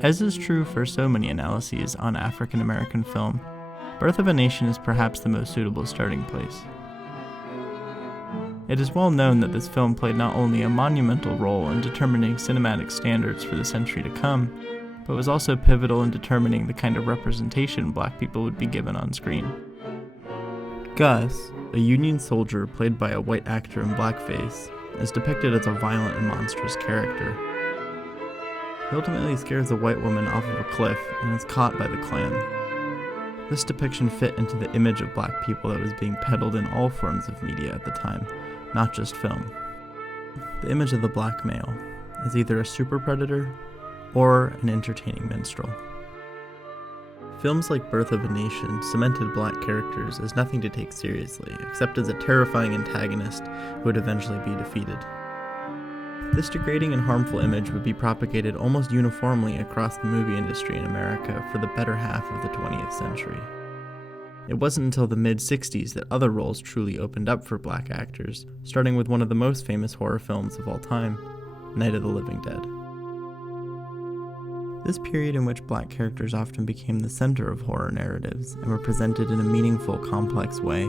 As is true for so many analyses on African American film, Birth of a Nation is perhaps the most suitable starting place. It is well known that this film played not only a monumental role in determining cinematic standards for the century to come, but was also pivotal in determining the kind of representation black people would be given on screen. Gus, a Union soldier played by a white actor in blackface, is depicted as a violent and monstrous character. He ultimately scares a white woman off of a cliff and is caught by the Klan. This depiction fit into the image of black people that was being peddled in all forms of media at the time, not just film. The image of the black male as either a super predator or an entertaining minstrel. Films like Birth of a Nation cemented black characters as nothing to take seriously, except as a terrifying antagonist who would eventually be defeated. This degrading and harmful image would be propagated almost uniformly across the movie industry in America for the better half of the 20th century. It wasn't until the mid-60s that other roles truly opened up for black actors, starting with one of the most famous horror films of all time, Night of the Living Dead. This period in which black characters often became the center of horror narratives and were presented in a meaningful, complex way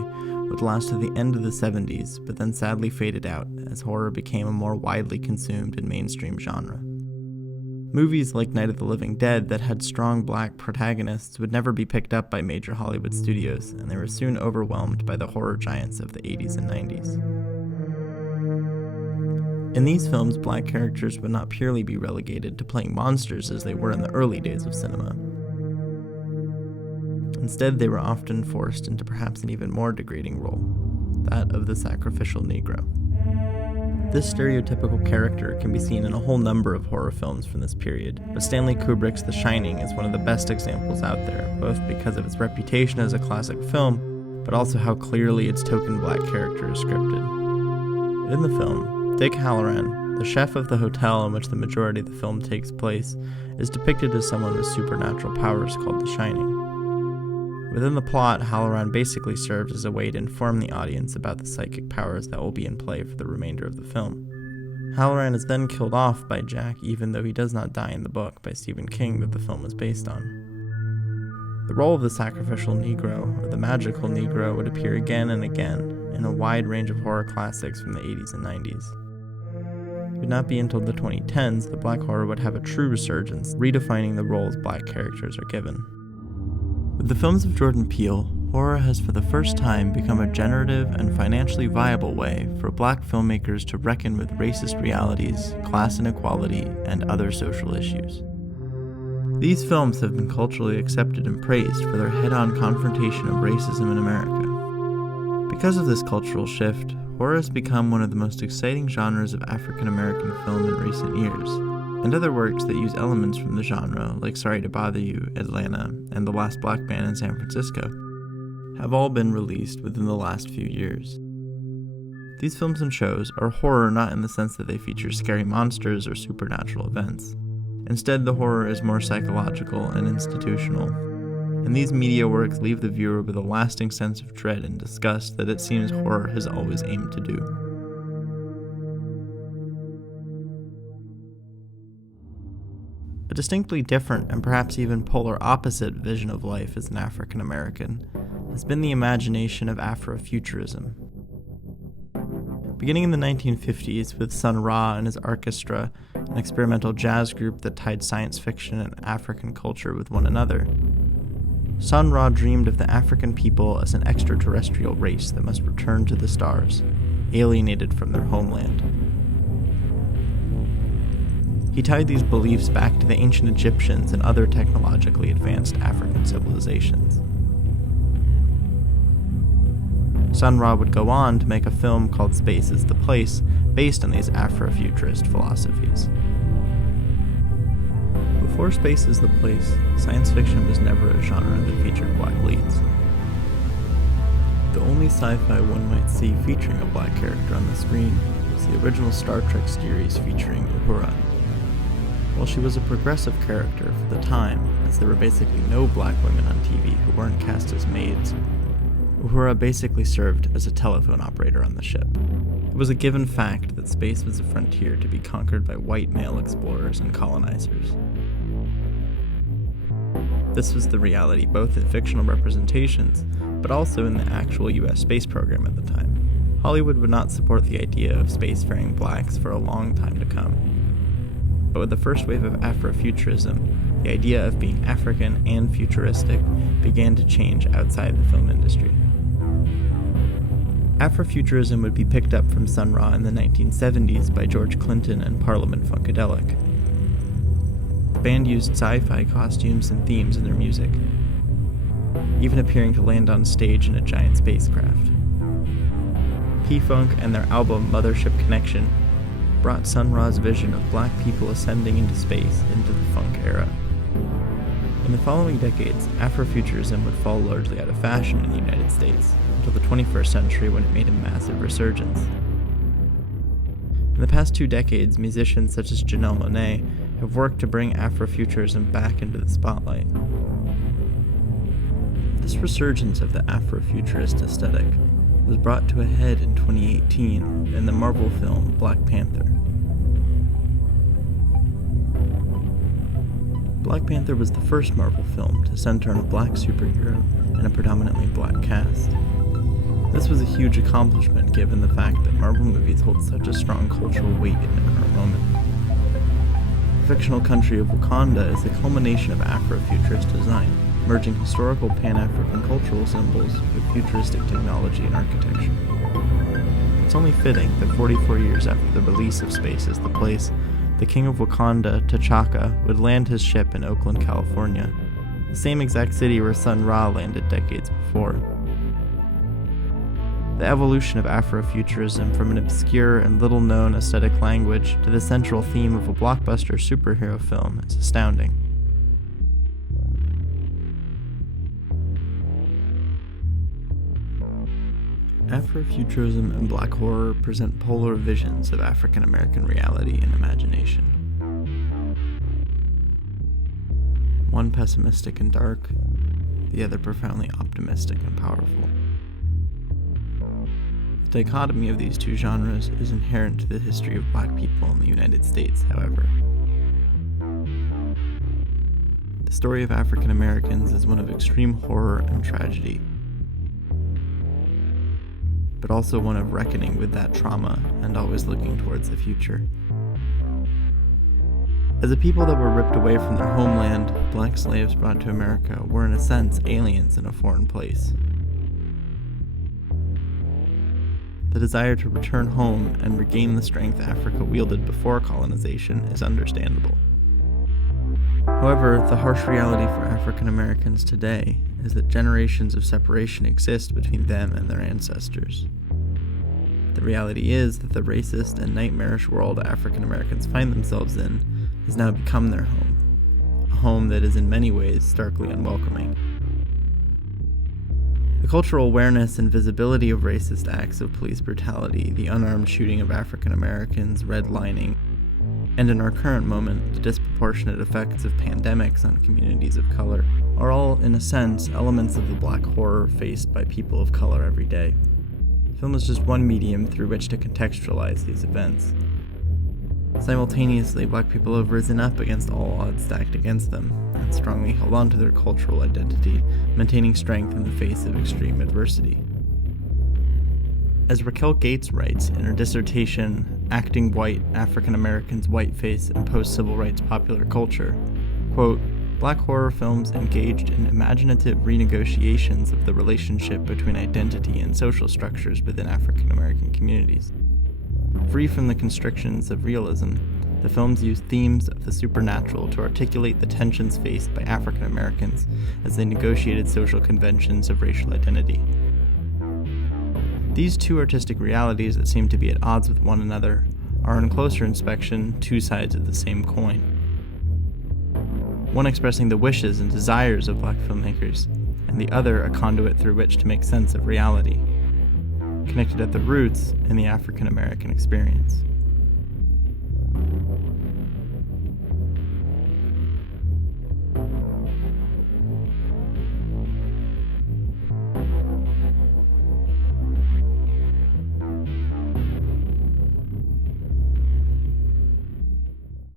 would last to the end of the 70s, but then sadly faded out as horror became a more widely consumed and mainstream genre. Movies like Night of the Living Dead that had strong black protagonists would never be picked up by major Hollywood studios, and they were soon overwhelmed by the horror giants of the 80s and 90s. In these films, black characters would not purely be relegated to playing monsters as they were in the early days of cinema. Instead, they were often forced into perhaps an even more degrading role, that of the sacrificial Negro. This stereotypical character can be seen in a whole number of horror films from this period, but Stanley Kubrick's The Shining is one of the best examples out there, both because of its reputation as a classic film, but also how clearly its token black character is scripted. In the film, Dick Halloran, the chef of the hotel in which the majority of the film takes place, is depicted as someone with supernatural powers called The Shining. Within the plot, Halloran basically serves as a way to inform the audience about the psychic powers that will be in play for the remainder of the film. Halloran is then killed off by Jack, even though he does not die in the book by Stephen King that the film is based on. The role of the sacrificial Negro, or the magical Negro, would appear again and again in a wide range of horror classics from the 80s and 90s. It would not be until the 2010s that black horror would have a true resurgence, redefining the roles black characters are given. With the films of Jordan Peele, horror has for the first time become a generative and financially viable way for black filmmakers to reckon with racist realities, class inequality, and other social issues. These films have been culturally accepted and praised for their head-on confrontation of racism in America. Because of this cultural shift, horror has become one of the most exciting genres of African American film in recent years, and other works that use elements from the genre, like Sorry to Bother You, Atlanta, and The Last Black Man in San Francisco, have all been released within the last few years. These films and shows are horror not in the sense that they feature scary monsters or supernatural events. Instead, the horror is more psychological and institutional, and these media works leave the viewer with a lasting sense of dread and disgust that it seems horror has always aimed to do. A distinctly different and perhaps even polar opposite vision of life as an African American has been the imagination of Afrofuturism. Beginning in the 1950s with Sun Ra and his orchestra, an experimental jazz group that tied science fiction and African culture with one another, Sun Ra dreamed of the African people as an extraterrestrial race that must return to the stars, alienated from their homeland. He tied these beliefs back to the ancient Egyptians and other technologically advanced African civilizations. Sun Ra would go on to make a film called Space is the Place, based on these Afrofuturist philosophies. Before Space is the Place, science fiction was never a genre that featured black leads. The only sci-fi one might see featuring a black character on the screen was the original Star Trek series featuring Uhura. While she was a progressive character for the time, as there were basically no black women on TV who weren't cast as maids, Uhura basically served as a telephone operator on the ship. It was a given fact that space was a frontier to be conquered by white male explorers and colonizers. This was the reality both in fictional representations, but also in the actual US space program at the time. Hollywood would not support the idea of spacefaring blacks for a long time to come. But with the first wave of Afrofuturism, the idea of being African and futuristic began to change outside the film industry. Afrofuturism would be picked up from Sun Ra in the 1970s by George Clinton and Parliament Funkadelic. The band used sci-fi costumes and themes in their music, even appearing to land on stage in a giant spacecraft. P-Funk and their album Mothership Connection brought Sun Ra's vision of black people ascending into space into the funk era. In the following decades, Afrofuturism would fall largely out of fashion in the United States, until the 21st century when it made a massive resurgence. In the past 2 decades, musicians such as Janelle Monáe have worked to bring Afrofuturism back into the spotlight. This resurgence of the Afrofuturist aesthetic was brought to a head in 2018 in the Marvel film Black Panther. Black Panther was the first Marvel film to center on a black superhero and a predominantly black cast. This was a huge accomplishment given the fact that Marvel movies hold such a strong cultural weight in the current moment. The fictional country of Wakanda is the culmination of Afrofuturist design, merging historical Pan-African cultural symbols with futuristic technology and architecture. It's only fitting that 44 years after the release of Space is the Place, the King of Wakanda, T'Chaka, would land his ship in Oakland, California, the same exact city where Sun Ra landed decades before. The evolution of Afrofuturism from an obscure and little-known aesthetic language to the central theme of a blockbuster superhero film is astounding. Afrofuturism and black horror present polar visions of African American reality and imagination. One pessimistic and dark, the other profoundly optimistic and powerful. The dichotomy of these two genres is inherent to the history of black people in the United States, however. The story of African Americans is one of extreme horror and tragedy, but also one of reckoning with that trauma and always looking towards the future. As a people that were ripped away from their homeland, black slaves brought to America were in a sense aliens in a foreign place. The desire to return home and regain the strength Africa wielded before colonization is understandable. However, the harsh reality for African Americans today is that generations of separation exist between them and their ancestors. The reality is that the racist and nightmarish world African Americans find themselves in has now become their home, a home that is in many ways starkly unwelcoming. The cultural awareness and visibility of racist acts of police brutality, the unarmed shooting of African Americans, redlining, and in our current moment, the disproportionate effects of pandemics on communities of color, are all, in a sense, elements of the black horror faced by people of color every day. Film is just one medium through which to contextualize these events. Simultaneously, black people have risen up against all odds stacked against them, and strongly held on to their cultural identity, maintaining strength in the face of extreme adversity. As Raquel Gates writes in her dissertation, Acting White, African Americans' Whiteface in Post-Civil Rights Popular Culture, quote, black horror films engaged in imaginative renegotiations of the relationship between identity and social structures within African American communities. Free from the constrictions of realism, the films used themes of the supernatural to articulate the tensions faced by African Americans as they negotiated social conventions of racial identity. These two artistic realities that seem to be at odds with one another are, on closer inspection, two sides of the same coin. One expressing the wishes and desires of black filmmakers, and the other a conduit through which to make sense of reality, connected at the roots in the African American experience.